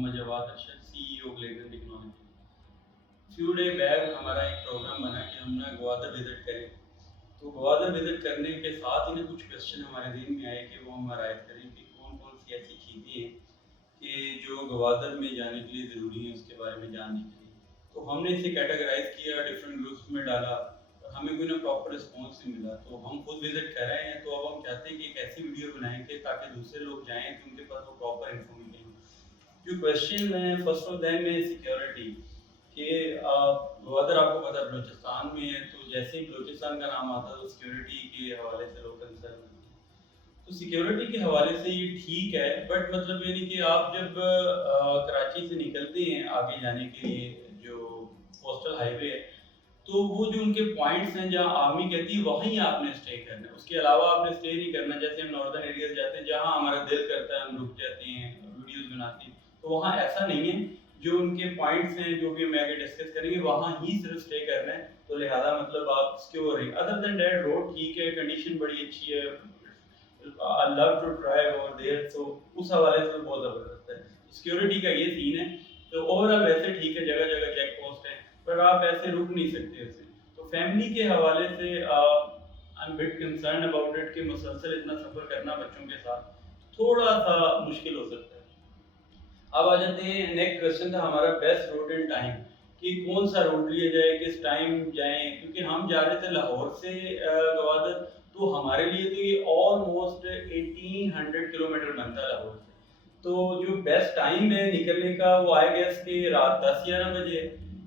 Mohammad Jawad Arshad, CEO Glazen technology. Few day back हमारा एक programme बना कि हम ना ग्वादर विजिट करें। तो ग्वादर विजिट करने के साथ ही ना कुछ क्वेश्चन हमारे दिन में आए कि वो हम राइट करें कि कौन कौन सी ऐसी चीज़ें हैं कि जो ग्वादर में जाने के लिए ज़रूरी है, उसके बारे में जानने के लिए। तो हमने इसे कैटेगराइज किया, डिफरेंट ग्रुप्स में डाला, और हमें कोई ना प्रॉपर रिस्पॉन्स नहीं मिला। तो हम खुद विजिट कर रहे हैं, तो अब हम चाहते हैं कि एक ऐसी वीडियो बनाएं कि ताकि दूसरे लोग जाएं तो उनके पास वो प्रॉपर इन्फॉर्मेशन हो। जो क्वेश्चन है फर्स्ट ऑफ दैम है सिक्योरिटी, कि अगर आपको पता है बलूचिस्तान में है, तो जैसे ही बलूचिस्तान का नाम आता है तो सिक्योरिटी के हवाले से लोग कंसर्न होते हैं। तो सिक्योरिटी के हवाले से ये ठीक है, बट मतलब ये नहीं कि आप जब कराची से निकलते हैं आगे जाने के लिए, जो कोस्टल हाईवे है, तो वो जो उनके पॉइंट्स हैं जहाँ आर्मी कहती है वहीं आपने स्टे करना है, उसके अलावा आपने स्टे नहीं करना। जैसे हम नॉर्दर्न एरियाज जाते हैं, जहाँ हमारा दिल करता है हम रुक जाते हैं, वीडियोस बनाते हैं, तो वहाँ ऐसा नहीं है। जो उनके पॉइंट्स हैं, जो भी हम आगे डिस्कस करेंगे, वहाँ ही सिर्फ स्टे करना है। तो लिहाजा मतलब आप सिक्योर हैं। अदर देन दैट रोड ठीक है, कंडीशन बड़ी अच्छी है, I love to drive over there, so उस हवाले से बहुत ज़बरदस्त है। सिक्योरिटी का ये सीन है। तो ओवरऑल वैसे ठीक है, जगह जगह चेक पोस्ट है, पर आप ऐसे रुक नहीं सकते उसे। तो फैमिली के हवाले से I am bit concern about it कि मुसलसल इतना सफ़र करना बच्चों के साथ थोड़ा सा मुश्किल हो सकता है। अब आ जाते हैं, नेक्स्ट क्वेश्चन था हमारा बेस्ट रूट इन टाइम, कि कौन सा रूट लिया जाए, किस टाइम जाएं, क्योंकि हम जा रहे थे लाहौर से गवादर। तो हमारे लिए तो ये ऑलमोस्ट 1800 किलोमीटर बनता है लाहौर से। तो जो बेस्ट टाइम है निकलने का वो आई गेस कि रात 10-11 बजे,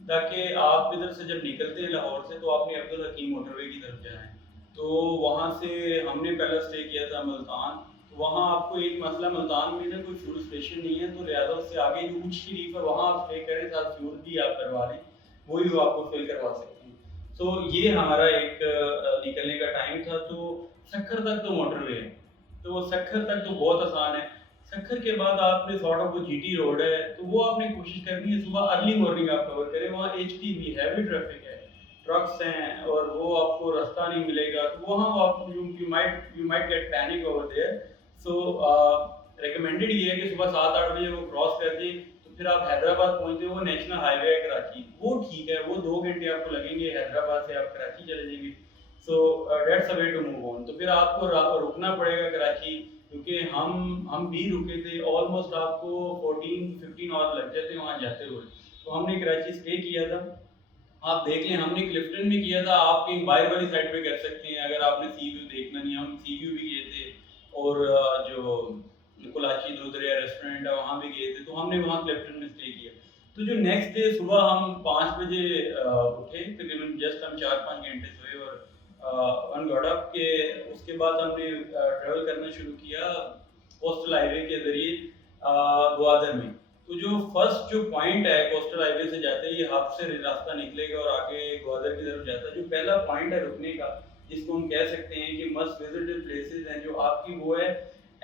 ताकि आप इधर से जब निकलते हैं लाहौर से तो आपने अब्दुल हकीम मोटरवे की तरफ जाना है। तो वहाँ से हमने पहला स्टे किया था मुल्तान। तो वहाँ आपको एक मसला, मुल्तान में ना कोई फ्यूल स्टेशन नहीं है, तो लिहाजा उससे आगे जो उच्च शरीफ है वहाँ आप स्टे करें, साथ फ्यूल भी आप करवा लें, वही वो आपको फिल करवा सकते हैं। तो ये हमारा एक निकलने का टाइम था। तो सक्खर तक तो मोटरवे है, तो सक्खर तक तो बहुत आसान है। सक्खर के बाद आपने सॉर्ट ऑफ वो GT रोड है, तो वो आपने कोशिश करनी है सुबह अर्ली मॉर्निंग आप कवर करें। वहाँ HTV हैवी ट्रैफिक है, ट्रक्स हैं, और वो आपको रास्ता नहीं मिलेगा। तो वहाँ आप you might get panic over there. So recommended ये है कि सुबह 7-8 बजे वो क्रॉस कर दें, तो फिर आप हैदराबाद पहुँचते हो। वो नेशनल हाईवे है कराची, वो ठीक है, वो 2 घंटे आपको लगेंगे, हैदराबाद से आप कराची चले जाएंगे। So that's a way to move on. तो फिर आपको रुकना पड़ेगा कराची, क्योंकि हम भी रुके थे। ऑलमोस्ट आपको 14-15 आवर लग जाते हैं वहाँ जाते हुए। तो हमने कराची स्टे किया था। आप देख लें, हमने क्लिफ्टन में किया था, आप कहीं बाहर वाली साइड पे कर सकते हैं अगर आपने सी व्यू देखना नहीं। हम सी व्यू भी गए थे, और जो कुलाची दूधरिया रेस्टोरेंट है वहाँ भी गए थे। तो हमने वहाँ क्लिफ्टन में स्टे किया। तो जो नेक्स्ट डे सुबह हम 5 बजे उठे, तकरीबन जस्ट हम 4-5 घंटे सोए, और वन गॉट अप के उसके बाद हमने ट्रेवल करना शुरू किया कोस्टल हाईवे के ज़रिए ग्वादर में। तो जो फर्स्ट जो पॉइंट है कोस्टल हाईवे से जाते हैं, ये हब से रास्ता निकलेगा और आगे ग्वादर की तरफ जाता है। जो पहला पॉइंट है रुकने का, जिसको हम कह सकते हैं कि मस्ट विजिटेड प्लेसेस हैं जो आपकी, वो है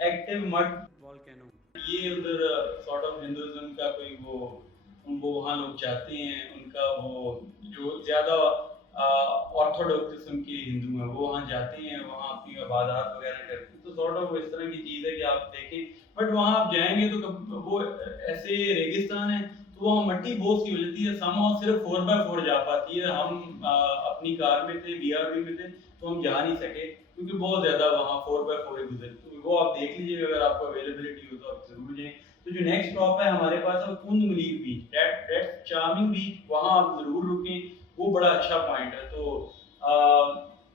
एक्टिव मड वॉल्केनो। ये उधर सॉर्ट ऑफ हिंदुइज्म का कोई वो, उनको वहाँ लोग जाते हैं, उनका वो जो ज़्यादा ऑर्थोडॉक्स किस्म के हिंदू हैं वो वहाँ जाते हैं, वहाँ अपनी इबादत वगैरह करते हैं। तो सॉर्ट ऑफ इस तरह की चीज़ है कि आप देखें। बट वहाँ आप जाएंगे तो वो ऐसे रेगिस्तान है, तो वहाँ मट्टी बहुत सी हो जाती है, समहाउ सिर्फ 4x4 जा पाती है। हम अपनी कार में थे, BRV में थे, तो हम जा नहीं सके, क्योंकि बहुत ज़्यादा वहाँ 4x4 गुजर। तो वो आप देख लीजिए, अगर आपको अवेलेबिलिटी हो तो आप जरूर जाएँ। तो जो नेक्स्ट स्टॉप है हमारे पास है कुंद मलीर बीच, दैट्स चार्मिंग बीच, वहाँ आप ज़रूर रुकें, वो बड़ा अच्छा पॉइंट है। तो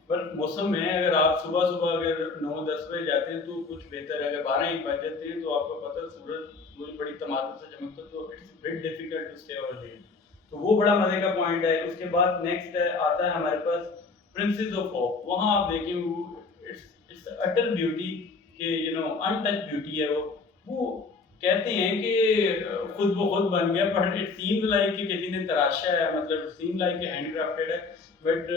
पर मौसम में अगर आप सुबह सुबह अगर 9-10 बजे जाते हैं तो कुछ बेहतर है। अगर 12-1 बज जाते हैं तो आपको पता है सूरज वो बड़ी तमाशे से चमकता है, तो it's very difficult to stay over there. तो वो बड़ा मजे का पॉइंट है। उसके बाद नेक्स्ट है आता है हमारे पास प्रिंसेस ऑफ होप। वहाँ आप देखें, वो इट्स अटल ब्यूटी के अनटच ब्यूटी है वो कहते हैं कि खुद वो खुद बन गया, बट इट सीम्स लाइक कि किसी ने तराशा है, मतलब सीम लाइक हैंडक्राफ्टेड है। But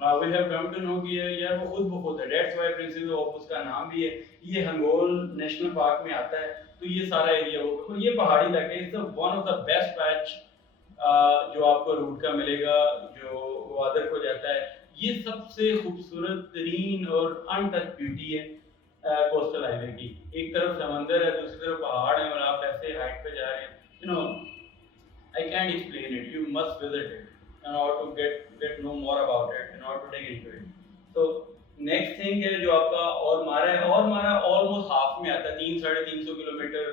we have come to know कि यार वो खुद है। दैट्स व्हाई प्रिंसेस ऑफ उसका नाम भी है। ये हंगोल नेशनल पार्क में आता है। तो ये सारा एरिया वो ये पहाड़ी इलाके, it's one of the best patch जो आपको रूट का मिलेगा जो ग्वादर को जाता है। ये सबसे खूबसूरत तरीन और अनटच ब्यूटी है कोस्टल हाईवे की। एक तरफ समंदर है, दूसरी तरफ पहाड़ है, और आप ऐसे हाइट पे जा रहे हैं। you know, I can't explain it. You must visit it in order to get know more about it, in order to dig into it. So next thing है जो आपका और मारा है, और मारा ऑलमोस्ट हाफ में आता है, 300-350 किलोमीटर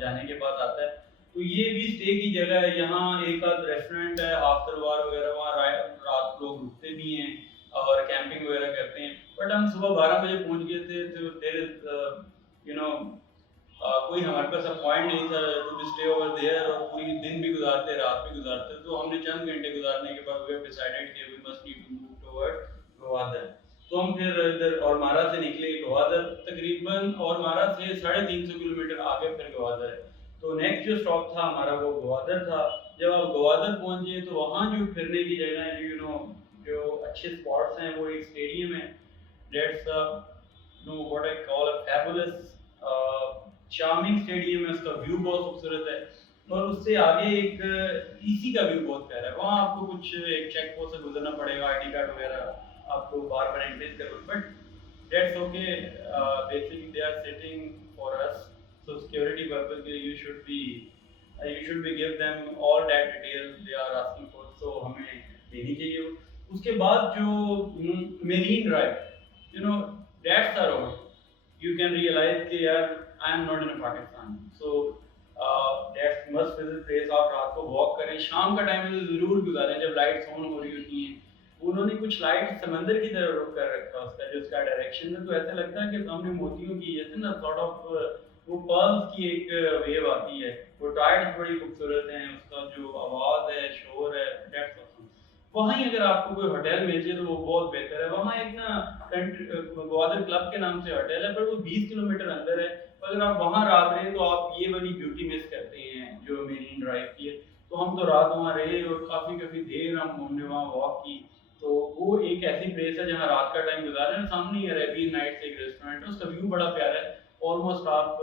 जाने के बाद आता है। तो ये भी स्टे की जगह है, यहाँ एक आध रेस्टोरेंट है, हाफ तलवार वगैरह, वहाँ रात लोग रुकते भी हैं और कैंपिंग वगैरह करते हैं। बट हम सुबह 12 बजे पहुँच गए थे, तो देर इज यू नो कोई हमारे पास पॉइंट नहीं था to be stay over there, और पूरी दिन भी गुजारते रात भी गुजारते, तो हमने चंद घंटे गुजारने के बाद वी हैव डिसाइडेड कि we must need to move toward Gwadar. तो हम फिर इधर औरमारा से निकले गवादर, तकरीबन औरमारा से 350 किलोमीटर आगे फिर गवादर है। तो नेक्स्ट जो स्टॉप था हमारा वो गवादर था। जब आप गवादर पहुंचे तो वहाँ जो फिरने की जगह है, जो अच्छे स्पॉट्स हैं, वो एक स्टेडियम है, that's what I call a fabulous charming stadium है। उसका व्यू बहुत खूबसूरत है, और उससे आगे एक ईसी का व्यू बहुत प्यारा है। वहाँ आपको कुछ एक चेक पोस्ट से गुजरना पड़ेगा, आईडी कार्ड वगैरह आपको बार बार एंट्री करो, but that's okay. Basically they are setting for us, so security purpose के you should be give them all that detail they are asking for, so हमें देनी चाहिए। उसके बाद जो marine drive, that's the road you can realize कि यार I am not in a Pakistan, so that's must visit place। आप रात को वॉक करें, शाम का टाइम तो जरूर गुजारें जब लाइट्स ऑन हो रही होती हैं। उन्होंने कुछ लाइट समंदर की तरफ रुक कर रखा है, उसका जो उसका डायरेक्शन है, तो ऐसा लगता है कि सामने मोतियों की जैसे ना सॉर्ट ऑफ वो पर्ल्स की एक वेव आती है। वो टाइड्स बड़ी खूबसूरत हैं, उसका जो आवाज़ है, शोर है, दैट्स ऑसम। वहीं अगर आपको कोई होटल मिल जाए तो वो बहुत बेहतर है। वहाँ एक ना ग्वादर क्लब के नाम से होटल है, पर वो 20 किलोमीटर अंदर है। तो अगर आप वहाँ रात रहे तो आप ये वाली ब्यूटी मिस करते हैं जो मेरीन ड्राइव की है। तो हम तो रात वहाँ रहे और काफ़ी देर हमने वहाँ वॉक की। तो वो एक ऐसी प्लेस है जहाँ रात का टाइम गुजारे, सामने ही अरेबियन नाइट्स एक रेस्टोरेंट है, उसका व्यू बड़ा प्यारा है। ऑलमोस्ट आप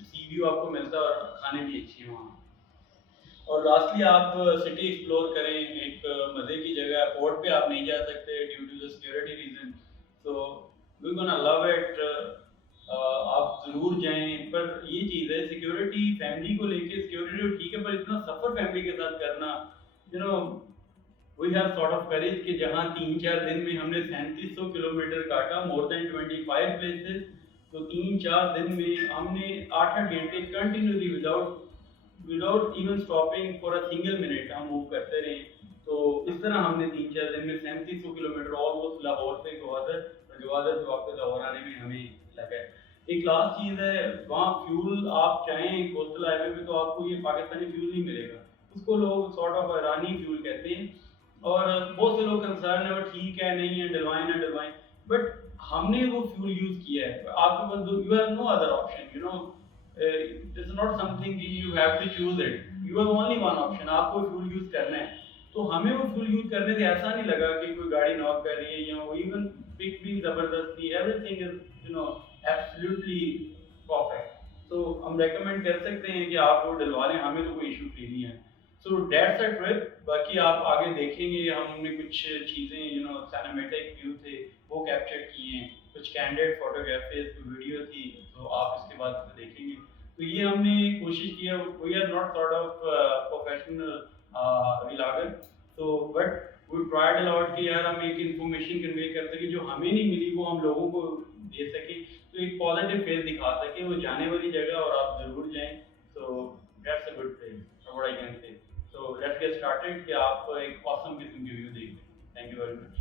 सी व्यू आपको मिलता है, और खाने भी अच्छे हैं वहाँ। और लास्टली आप सिटी एक्सप्लोर करें, एक मज़े की जगह है। पोर्ट पे आप नहीं जा सकते due to the security reason, so we gonna love it. आप ज़रूर जाएं, पर ये चीज़ है सिक्योरिटी, फैमिली को लेके सिक्योरिटी तो ठीक है, पर इतना सफ़र फैमिली के साथ करना, you know we have sort of courage कि जहाँ 3-4 दिन में हमने 3700 किलोमीटर काटा, मोर देन 25 प्लेसेस। तो 3-4 दिन में हमने 8-8 घंटे continuously without even stopping for a single minute हम मूव करते रहे। तो इस तरह हमने 3-4 दिन में 3700 किलोमीटर ऑलमोस्ट लाहौर से गवादर, और गवादर से वापस लाहौर आने में हमें लगा है। एक लास्ट चीज़ है, वहाँ फ्यूल आप चाहें कोस्टल हाईवे पे तो आपको ये पाकिस्तानी फ्यूल नहीं मिलेगा, उसको लोग सॉर्ट ऑफ ईरानी फ्यूल कहते हैं। और बहुत से लोग कंसर्न है, ठीक है नहीं है, डलवाएं ना डलवाएं, बट हमने वो फ्यूल यूज किया है। आपके पास you have no other option, it is not something you have to choose it, you have only one option, आपको फ्यूल यूज करना है। तो हमें वो फ्यूल यूज करने से ऐसा नहीं लगा कि कोई गाड़ी नॉक कर रही है, या इवन पिक भी जबरदस्ती, एवरीथिंग इज एब्सोल्युटली परफेक्ट। तो हम रेकमेंड कर सकते हैं कि आप वो डलवा लें, हमें तो कोई इशू नहीं है। सो दैट्स अ ट्रिप। बाकी आप आगे देखेंगे हमने कुछ चीज़ें सिनेमैटिक व्यू थे वो कैप्चर किए हैं, कुछ कैंडिड फोटोग्राफीज वीडियो थी, तो आप इसके बाद देखेंगे। तो ये हमने कोशिश की है, we are not sort of professional vlogger, तो but we tried a lot कि यार हम एक इन्फॉर्मेशन कन्वे कर सके जो हमें नहीं मिली, वो हम लोगों को दे सके, तो एक पॉजिटिव फेस दिखा सके वो जाने वाली जगह, और आप ज़रूर जाएं। सो that's a good place, what I can say. So let's get started कि आप एक awesome किस्म की व्यू देखें। Thank you very much.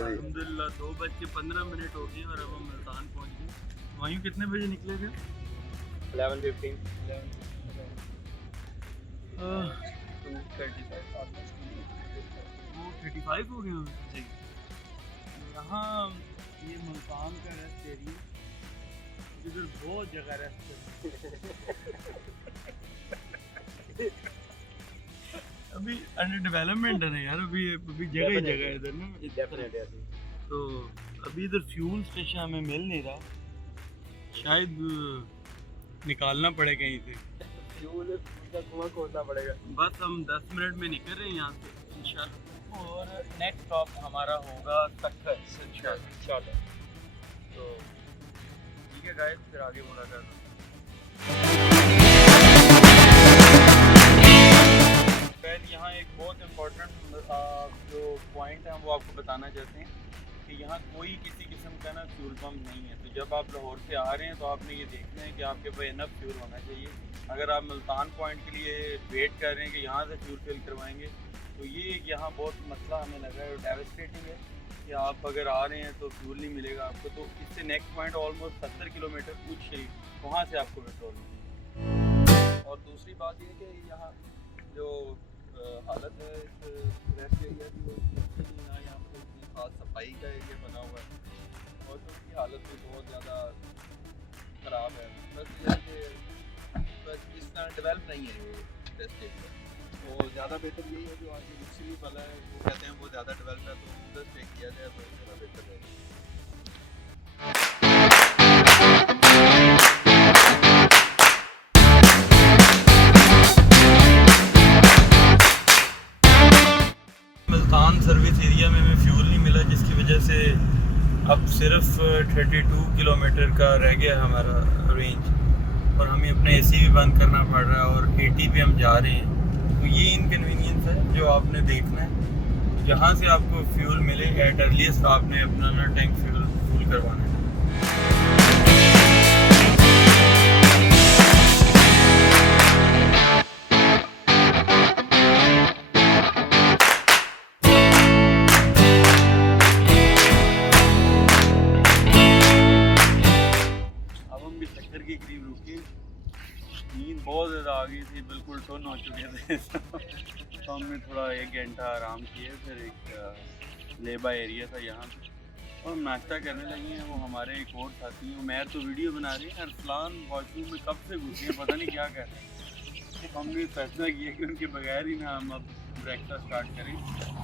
अल्हम्दुलिल्लाह 2:15 हो गए और अब हम मुल्तान पहुँच गए। वहीं कितने बजे निकले थे? 11:15 वो 35 हो गए जी। यहाँ ये मुल्तान का रेस्ट एरिया, इधर बहुत जगह रेस्ट अभी अंडर डेवलपमेंट है ना यार, अभी जगह ही जगह है इधर ना डेफिनेटली। तो अभी इधर फ्यूल स्टेशन हमें मिल नहीं रहा, शायद निकालना पड़े कहीं से। फ्यूल का कुआं खोदना पड़ेगा। बस हम 10 मिनट में निकल रहे हैं यहाँ से इंशाल्लाह, और नेक्स्ट स्टॉप हमारा होगा सक्कर इंशाल्लाह। तो ठीक है गाइस, फिर आगे मुलाकात होगी। पहले यहाँ एक बहुत इम्पोर्टेंट जो पॉइंट है वो आपको बताना चाहते हैं कि यहाँ कोई किसी किस्म का ना फ्यूल पम्प नहीं है। तो जब आप लाहौर से आ रहे हैं तो आपने ये देखना है कि आपके पास इनफ फ्यूल होना चाहिए। अगर आप मुल्तान पॉइंट के लिए वेट कर रहे हैं कि यहाँ से फ्यूल फिल करवाएंगे, तो ये यहाँ बहुत मसला हमें लगा है और डेवस्टेटिंग है कि आप अगर आ रहे हैं तो फ्यूल नहीं मिलेगा आपको। तो इससे नेक्स्ट पॉइंट ऑलमोस्ट 70 किलोमीटर कुछ शरीफ, वहाँ से आपको पेट्रोल मिलेगा। और दूसरी बात ये कि यहाँ जो हालत है इस रेस्ट एरिया की, वो अच्छी नहीं है। यहाँ पर इतनी खास सफाई का एरिया बना हुआ है और तो उसकी हालत भी बहुत ज़्यादा ख़राब है। बस ये है कि बस इस तरह डेवलप नहीं है ये रेस्ट एरिया। तो ज़्यादा बेहतर यही है जो आगे दूसरी वाला है वो कहते हैं वो ज़्यादा डेवलप है, तो उधर स्टे किया जाए तो ज़्यादा बेहतर है। मुल्तान सर्विस एरिया में हमें फ्यूल नहीं मिला, जिसकी वजह से अब सिर्फ 32 किलोमीटर का रह गया हमारा रेंज, और हमें अपने एसी भी बंद करना पड़ रहा है और 80 पे हम जा रहे हैं। तो ये इनकन्वीनियंस है जो आपने देखना है। जहाँ से आपको फ्यूल मिले एट अर्लीस्ट आपने अपना ना टैंक फ्यूल फुल करवाना है। के करीब रुके, नींद बहुत ज़्यादा आ गई थी, बिल्कुल टोन हो चुके थे। तो हमने थोड़ा 1 घंटा आराम किए, फिर एक लेबा एरिया था यहाँ पे और हम नाश्ता करने लगे हैं। वो हमारे एक और साथी हैं, उमैर तो वीडियो बना रही है, अरसलान वॉशरूम में कब से घुसे हैं, पता नहीं क्या कर रहे हैं। हमने फैसला किया कि उनके बगैर ही ना हम अब ब्रेकफास्ट स्टार्ट करें।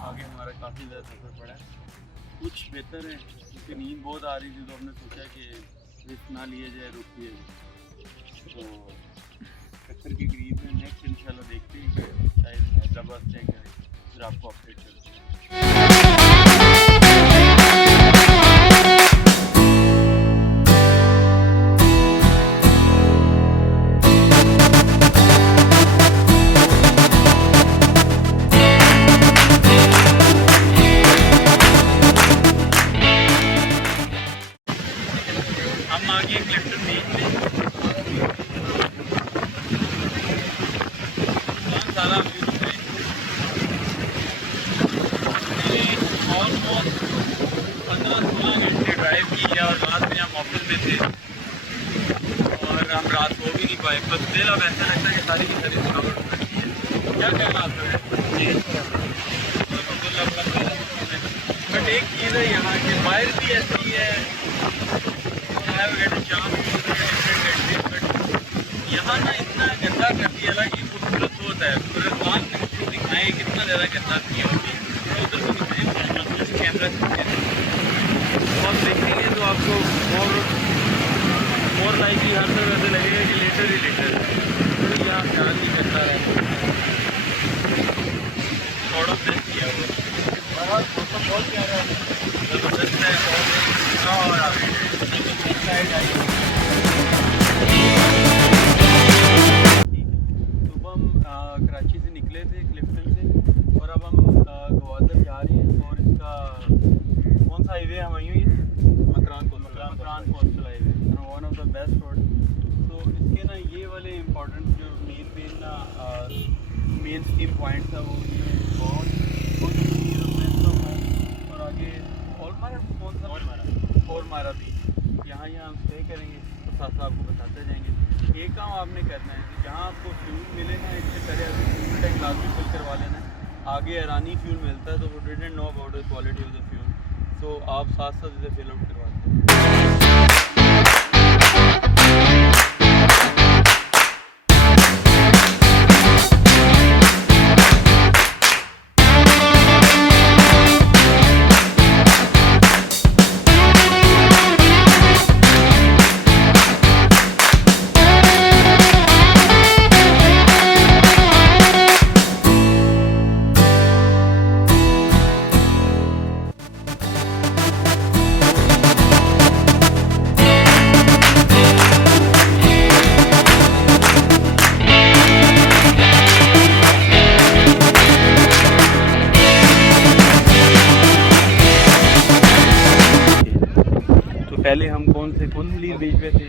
आगे हमारा काफ़ी ज़्यादा सफ़र पड़ा है, कुछ बेहतर है क्योंकि नींद बहुत आ रही थी, तो हमने सोचा कि रिस्क ना लिए जाए, रुक लिए जाए। तो कत्तर के करीब में नेक्स्ट इंशाल्लाह देखते हैं कि शायद हैदराबाद से करें, फिर आपको अपडेट करते हैं। हम आगे क्लिफ्टन बीच में सारा व्यू है। ऑलमोस्ट 15-16 घंटे ड्राइव किया और रात में हम ऑफिस में थे और हम रात सो भी नहीं पाए। बस फिर अब ऐसा लगता है कि सारी की सारी थकावट हो रही है। क्या कहना आपका जी? बट एक चीज़ है यहाँ के बाहर भी ऐसी है, यहाँ ना इतना गंदा कर दिया ना कि खूबसूरत होता है। पूरे पास में दिखाएँ कितना ज़्यादा गंदा किया होगी, उधर को दिखाएँ कैमरा और देखेंगे तो आपको और लाइकली हर तरह से लगेगा कि लेटर ही लेटर है। तो यहाँ ख्याल नहीं करता है, थोड़ा बेस्ट किया हुआ बहुत प्यारा है, ज़बरदस्त है। और आगे साइड आइए। सुबह हम कराची से निकले थे क्लिफ्टन से और अब हम गवादर जा रहे हैं। और इसका कौन सा हाईवे है हमारी? Makran coastal highway, one of the best road. तो इसके ना ये वाले इम्पोर्टेंट जो मेन स्ट्रीम पॉइंट्स है वो बहुत और आगे और मारा भी यहाँ हम स्टे करेंगे तो साथ साथ आपको बताते जाएंगे। एक काम आपने करना है कि जहाँ आपको फ्यूल मिले ना, इससे पहले अभी फ्यूल टैंक लाजमी फिल करवा लेना है। आगे ईरानी फ्यूल मिलता है तो वो didn't know about the quality of the fuel, तो आप साथ साथ इसे फिल आउट करवाते हैं।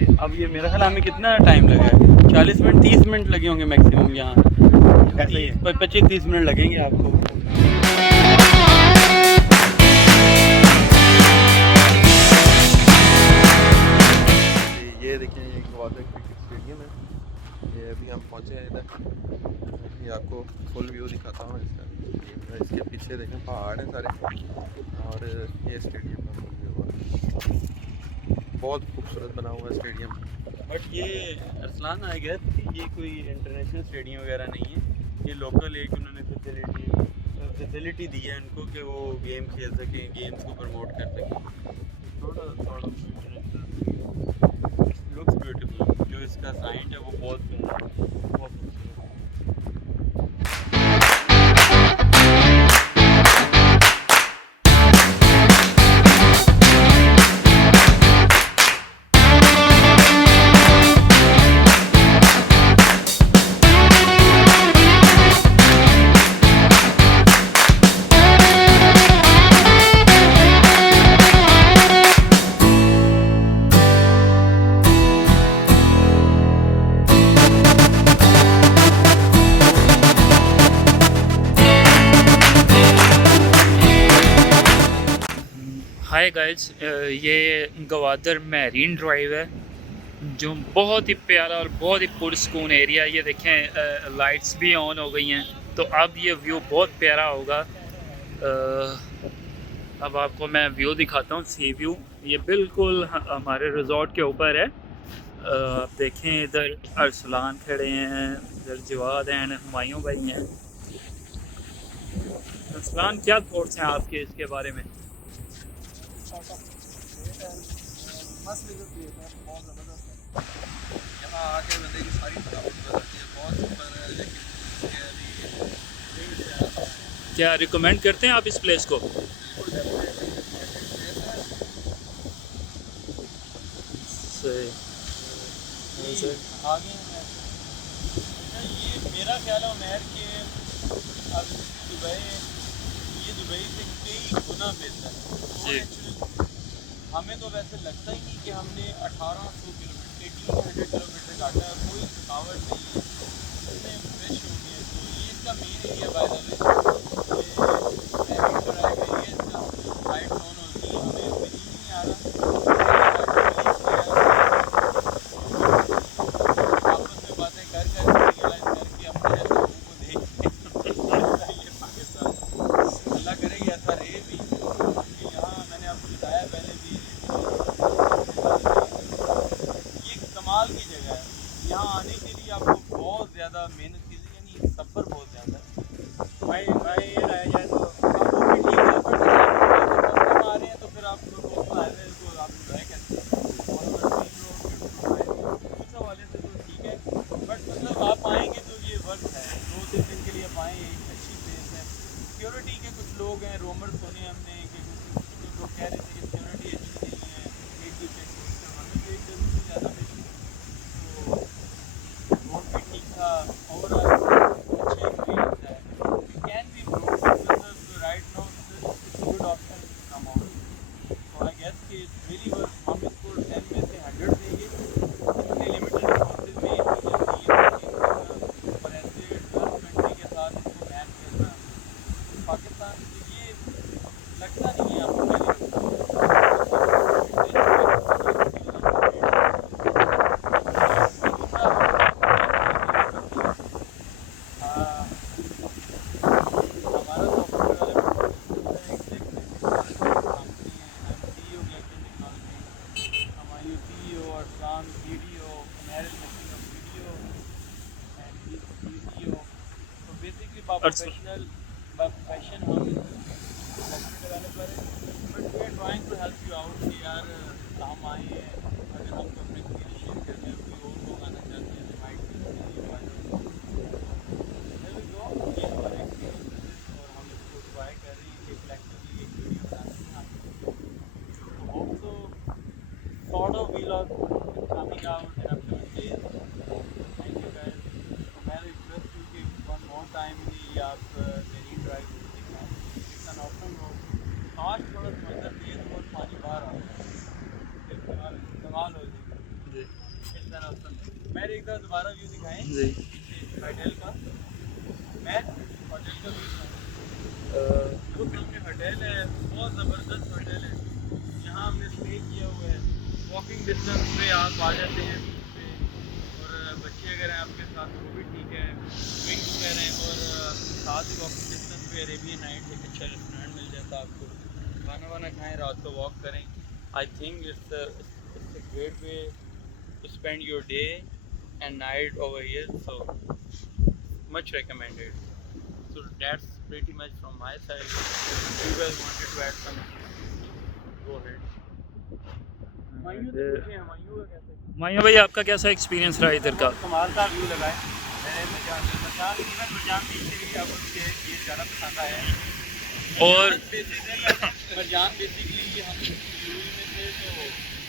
अब ये मेरा ख्याल हमें कितना टाइम लगा है, 40 मिनट 30 मिनट लगे होंगे मैक्सिमम यहाँ, ऐसा ही है। 25-30 मिनट लगेंगे आपको। ये देखिए, ये गवादर क्रिकेट स्टेडियम है। ये अभी हम पहुँचे हैं इधर। ये आपको फुल व्यू दिखाता हूँ इसका। इसके पीछे देखें पहाड़ हैं सारे, और ये स्टेडियम का फुल व्यू है। बहुत खूबसूरत बना हुआ है स्टेडियम। बट ये अरसलान आई गेस कि ये कोई इंटरनेशनल स्टेडियम वगैरह नहीं है, ये लोकल एक उन्होंने फैसिलिटी दी है उनको कि वो गेम खेल सकें, गेम्स को प्रमोट कर सकें। थोड़ा लुक्स ब्यूटीफुल, जो इसका साइट है वो बहुत सुंदर है, बहुत खूबसूरत। हाय गाइस, ये गवादर मैरीन ड्राइव है जो बहुत ही प्यारा और बहुत ही पुरस्कून एरिया है। ये देखें लाइट्स भी ऑन हो गई हैं, तो अब ये व्यू बहुत प्यारा होगा। अब आपको मैं व्यू दिखाता हूँ, सी व्यू। ये बिल्कुल हमारे रिजॉर्ट के ऊपर है। आप देखें इधर अरसलान खड़े हैं, इधर जवाद हैं, हुमायूं भाई हैं। अरसलान, क्या थॉट्स हैं आपके इसके बारे में? यहाँ आके बंदे की सारी थकावट बदल जाती है। बहुत सुंदर है, लेकिन ये अभी क्या रिकमेंड करते हैं आप इस प्लेस को? बिल्कुल डेफिनेटली आगे ये मेरा ख्याल है उमैर के अब दुबई, ये दुबई से कई गुना बेहतर है। जी। हमें तो वैसे लगता ही नहीं कि हमने 1800 किलोमीटर 1800 किलोमीटर काटा है, कोई थकावट नहीं है, इतने फ्रेश हो गए। तो ये इसका main area by the way, इसका लाइट ऑन होती है, हमें बिजली नहीं आ रहा, आपस में बातें कर रियलाइज करके अपने लोगों को देख के ये पाकिस्तान अल्लाह करे कि ऐसा रहे भी। यहाँ मैंने आपको बताया पहले भी, ये कमाल की जगह है। यहाँ आने के लिए आपको बहुत ज़्यादा मेहनत की, यानी सफ़र बहुत ज़्यादा है। भाई ये रह जाए तो वो भी ठीक है, बट आप आ रहे हैं तो फिर आप हाईवे को आप इंजॉय करते हैं, और उस हवाले से तो ठीक है। बट मतलब आप आएँगे तो ये वर्थ है, 2-3 दिन के लिए आप आएँ, एक अच्छी प्लेस है। सिक्योरिटी के कुछ लोग हैं, रोमर सुने हमने कि कुछ लोग कह रहे थे कि सिक्योरिटी अच्छी नहीं है, एक दूसरे को करवाने में एक जगह से ज़्यादा नहीं, तो रोड भी ठीक था, ओवरऑल अच्छे एक्सपीरियंस है। यू कैन बी इम्प्रूव, मतलब right now good option come out. तो आई गेस कि इट्स रियली वर्थ, हम इसको 10 में से 100 देंगे। इतने लिमिटेड रिसोर्सेज में इतनी जल्दी ये चीज़ करना और ऐसे डेवलपमेंट के साथ इसको मैन करना पाकिस्तान से, ये लगता नहीं है आपको पहले। हमारा सॉफ्टवेयर कंपनी है, CEO ग्लेक्शन टेक्नोलॉजी, हमारी CEO और Sham CDO, marriage making of video and CCO। तो बेसिकली प्रोफेशनल बाय प्रोफेशन हम सॉफ्टवेयर डेवलपर है, but we are trying to help you out कि यार हम आए हैं, अगर हम तो अपने एक्सपीरियंस शेयर कर रहे हैं, कोई और लोग आना चाहते हैं, तो माइट भी ये हमारा एक्सपीरियंस है और हम इसको ट्राई कर रहे हैं कि कलेक्टिवली एक वीडियो बनाते हैं आपके लिए। तो hope so sort of vlog coming out in upcoming days. Thank you guys. तो मैं रिक्वेस्ट हूँ कि वन मोर टाइम ये आप मेरी ड्राइव देखना, इट्स एन ऑसम रोड। आज थोड़ा समंदर तेज और पानी बाहर आ रहा है, कमाल हो जाएगा। जी। मैं एक बार दोबारा व्यू दिखाएं जी होटल का। मैं होटल का व्यू जो सामने होटल है बहुत ज़बरदस्त होटल है। यहाँ हमने स्टे किया हुआ है, वॉकिंग डिस्टेंस पे आप आ जाते हैं पे, और बच्चे अगर हैं आपके साथ तो वो भी ठीक है, स्विंग्स वगैरह हैं, और साथ ही वॉकिंग डिस्टेंस पे अरेबियन नाइट एक अच्छा रेस्टोरेंट मिल जाता है आपको, खाना वाना खाएं, रात को वॉक करें। I think it's a great way to spend your day and night over here, so much recommended. So that's pretty much from my side. If you guys wanted to add something, go ahead. मायूं तो पूछे हैं, मायूं का कैसा है? माया भाई आपका कैसा एक्सपीरियंस रहा इधर का? कमाल का व्यू लगा है। मरजान बीच से भी आपको ये ज़्यादा पसंद आया है। और मरजान बेसिकली हम यूएई में थे, तो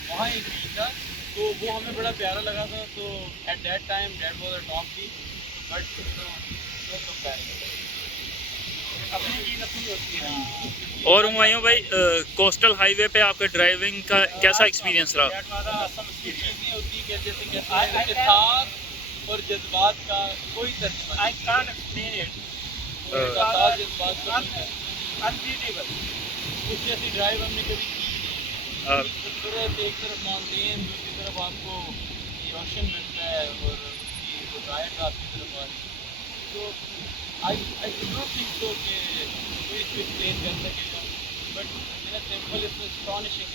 वहाँ एक बीच था, तो वो हमें बड़ा प्यारा लगा था। तो at that time that was a top beach, but अपनी चीज़ अपनी होती है। और हुमायूं भाई कोस्टल हाईवे पे आपके ड्राइविंग का कैसा एक्सपीरियंस रहा? चीज़ नहीं होती कि जैसे कहते हैं कि साथ और जज्बात का कोई तर्जुमा, आई कांट एक्सप्लेन इट, जज्बात का अनबीटेबल। कुछ जैसी ड्राइव हमने कभी की नहीं। खूबसूरत, एक तरफ माउंटेन, दूसरी तरफ आपको ओशन मिलता है, और उसकी वो डाइट आपकी तरफ आ रही है। तो आई डोंट थिंक सो कि कोई इसको एक्सप्लेन कर सकेगा, but in a simple it's astonishing.